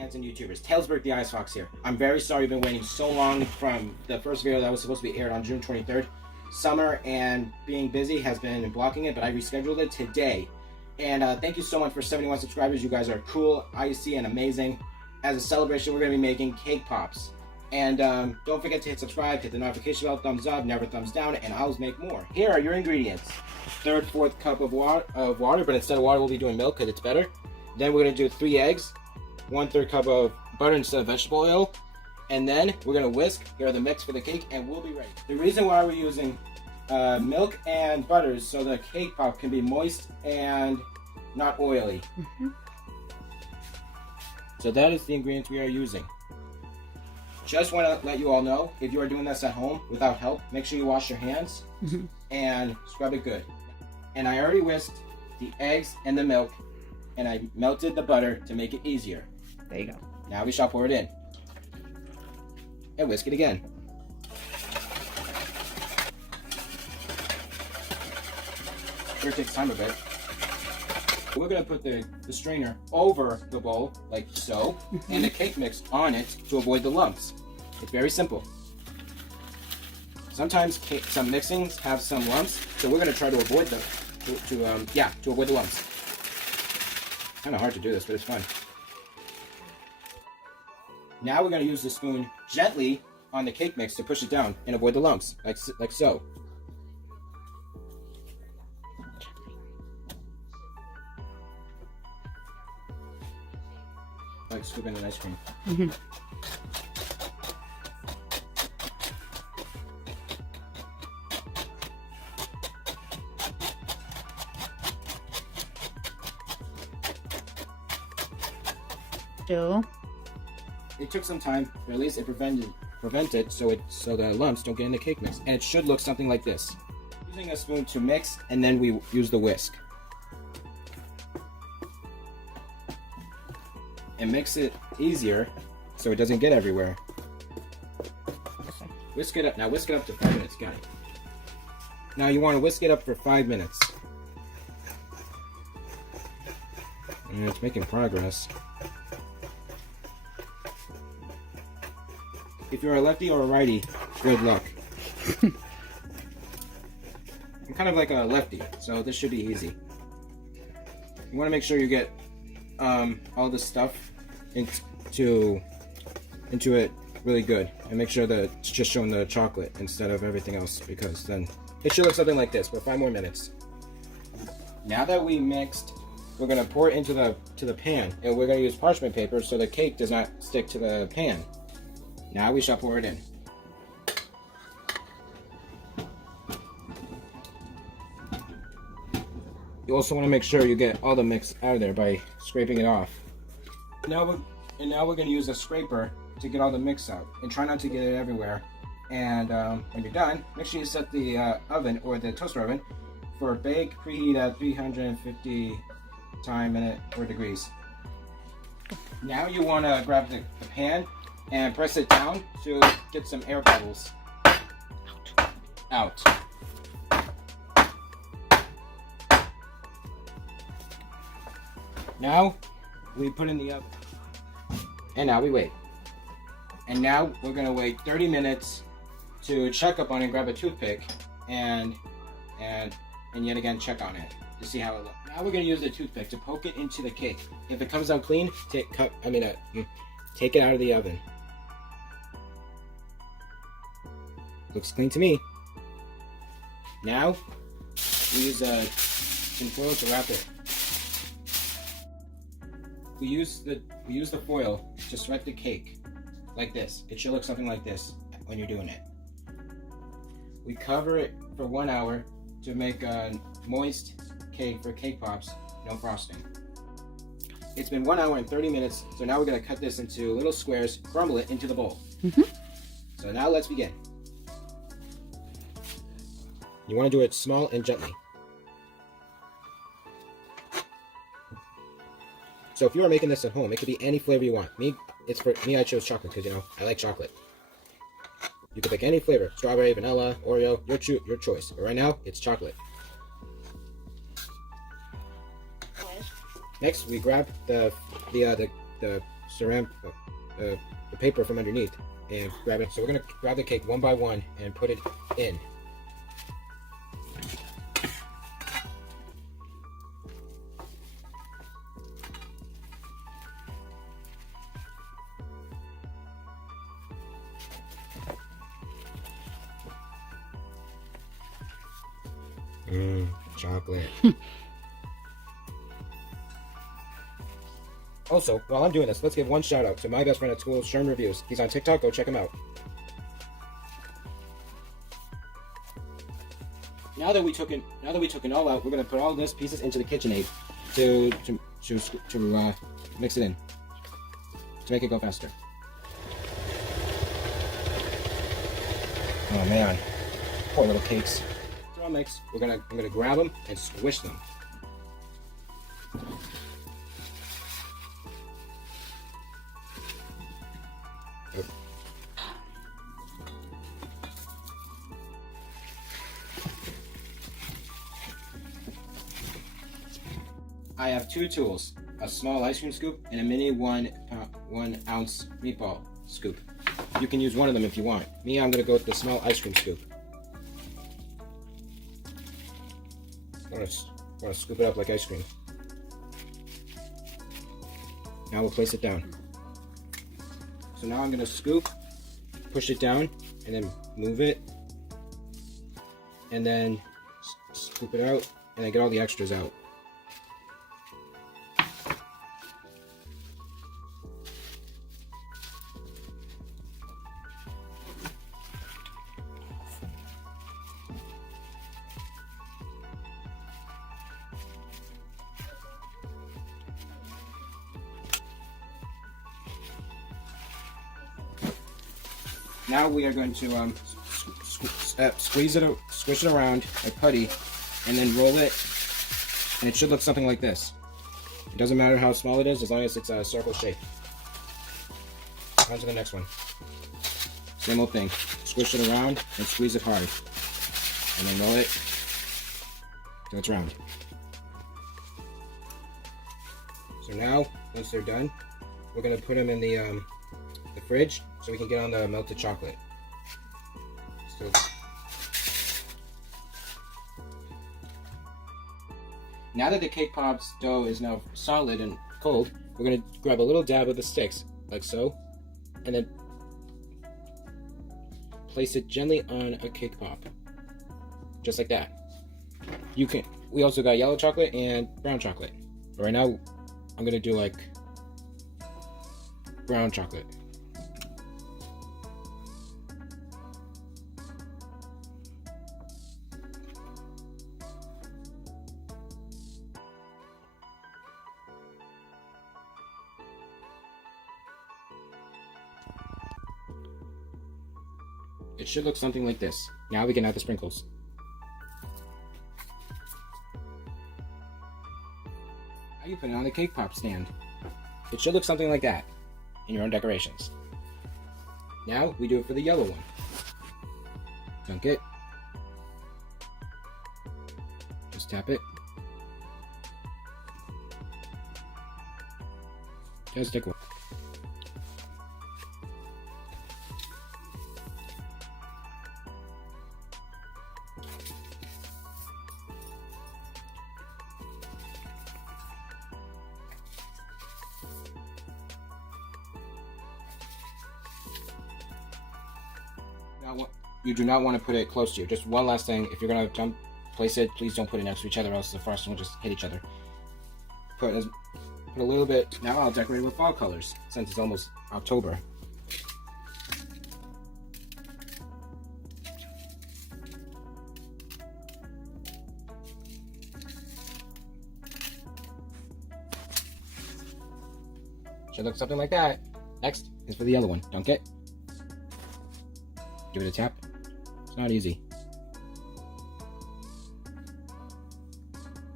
fans and YouTubers, Tailsburg the Ice Fox here. I'm very sorry you've been waiting so long from the first video that was supposed to be aired on June 23rd. Summer and being busy has been blocking it, but I rescheduled it today. And thank you so much for 71 subscribers. You guys are cool, icy, and amazing. As a celebration, we're going to be making cake pops. And don't forget to hit subscribe, hit the notification bell, thumbs up, never thumbs down, and I'll make more. Here are your ingredients. Third, fourth cup of water, but instead of water, we'll be doing milk because it's better. Then we're going to do 3 eggs, 1/3 cup of butter instead of vegetable oil, and then we're going to whisk. Here are the mix for the cake, and we'll be ready. The reason why we're using milk and butter is so the cake pop can be moist and not oily. So that is the ingredients we are using. Just want to let you all know, if you are doing this at home without help, make sure you wash your hands and scrub it good. And I already whisked the eggs and the milk, and I melted the butter to make it easier. There you go. Now we shall pour it in. And whisk it again. Sure takes time a bit. We're going to put the strainer over the bowl, like so, and the cake mix on it to avoid the lumps. It's very simple. Sometimes some mixings have some lumps, so we're going to try to avoid them. To avoid the lumps. Kind of hard to do this, but it's fun. Now we're going to use the spoon gently on the cake mix to push it down and avoid the lumps, like so. Like scooping an ice cream. It took some time, but at least it prevented so the lumps don't get in the cake mix, and it should look something like this. Using a spoon to mix, and then we use the whisk and mix it easier so it doesn't get everywhere. Whisk it up. Now whisk it up to 5 minutes. Got it. Now you want to whisk it up for 5 minutes. And it's making progress. If you're a lefty or a righty, good luck. I'm kind of like a lefty, so this should be easy. You want to make sure you get all the stuff into it really good, and make sure that it's just showing the chocolate instead of everything else, because then it should look something like this for 5 more minutes. Now that we mixed, we're going to pour it into the pan, and we're going to use parchment paper so the cake does not stick to the pan. Now we shall pour it in. You also want to make sure you get all the mix out of there by scraping it off. Now we're going to use a scraper to get all the mix out, and try not to get it everywhere. And when you're done, make sure you set the oven or the toaster oven for bake preheat at 350 minute or degrees. Now you want to grab the pan and press it down to get some air bubbles out. Now we put in the oven, and now we wait. And now we're gonna wait 30 minutes to check up on it, grab a toothpick, and yet again check on it to see how it looks. Now we're gonna use the toothpick to poke it into the cake. If it comes out clean, take it out of the oven. Looks clean to me. Now we use a tin foil to wrap it. We use the foil to sweat the cake like this. It should look something like this when you're doing it. We cover it for 1 hour to make a moist cake for cake pops, no frosting. It's been 1 hour and 30 minutes, so now we're gonna cut this into little squares, crumble it into the bowl. So now let's begin. You want to do it small and gently. So if you are making this at home, it could be any flavor you want. I chose chocolate because, I like chocolate. You could pick any flavor: strawberry, vanilla, Oreo, your choice. But right now, it's chocolate. Next, we grab the the paper from underneath and grab it. So we're gonna grab the cake one by one and put it in. Chocolate. Also, while I'm doing this, let's give one shout out to my best friend at school, Sherm Reviews. He's on TikTok, go check him out. Now that we took it all out, we're gonna put all these pieces into the KitchenAid to mix it in to make it go faster. Oh man, poor little cakes. They're all mixed. I'm gonna grab them and squish them. I have two tools, a small ice cream scoop and a mini 1 ounce meatball scoop. You can use one of them if you want. Me, I'm gonna go with the small ice cream scoop. I want to scoop it up like ice cream. Now we'll place it down. So now I'm gonna scoop, push it down, and then move it, and then scoop it out, and then get all the extras out. Now we are going to squish it around like putty, and then roll it, and it should look something like this. It doesn't matter how small it is, as long as it's a circle shape. On to the next one. Same old thing. Squish it around and squeeze it hard, and then roll it till it's round. So now, once they're done, we're gonna put them in the fridge so we can get on the melted chocolate. So, now that the cake pop's dough is now solid and cold, we're going to grab a little dab of the sticks, like so, and then place it gently on a cake pop, just like that. We also got yellow chocolate and brown chocolate. But right now, I'm going to do like brown chocolate. It should look something like this. Now we can add the sprinkles. Now you put it on the cake pop stand. It should look something like that in your own decorations. Now we do it for the yellow one. Dunk it. Just tap it. Just stick one. You do not want to put it close to you. Just one last thing, if you're going to place it, please don't put it next to each other, or else the frosting will just hit each other. Put a little bit. Now I'll decorate with fall colors, since it's almost October. Should look something like that. Next is for the yellow one. Dunk it. Give it a tap. It's not easy.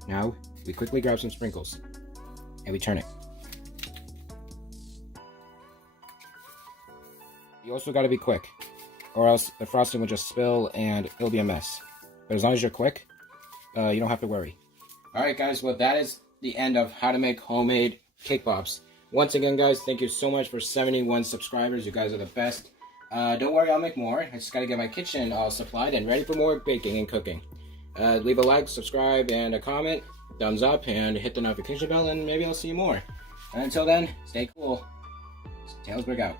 Now, we quickly grab some sprinkles, and we turn it. You also got to be quick, or else the frosting will just spill and it'll be a mess. But as long as you're quick, you don't have to worry. Alright guys, well that is the end of how to make homemade cake pops Once again, guys, thank you so much for 71 subscribers. You guys are the best. Don't worry, I'll make more. I just gotta get my kitchen all supplied and ready for more baking and cooking. Leave a like, subscribe, and a comment. Thumbs up, and hit the notification bell, and maybe I'll see you more. And until then, stay cool. Tailsberg out.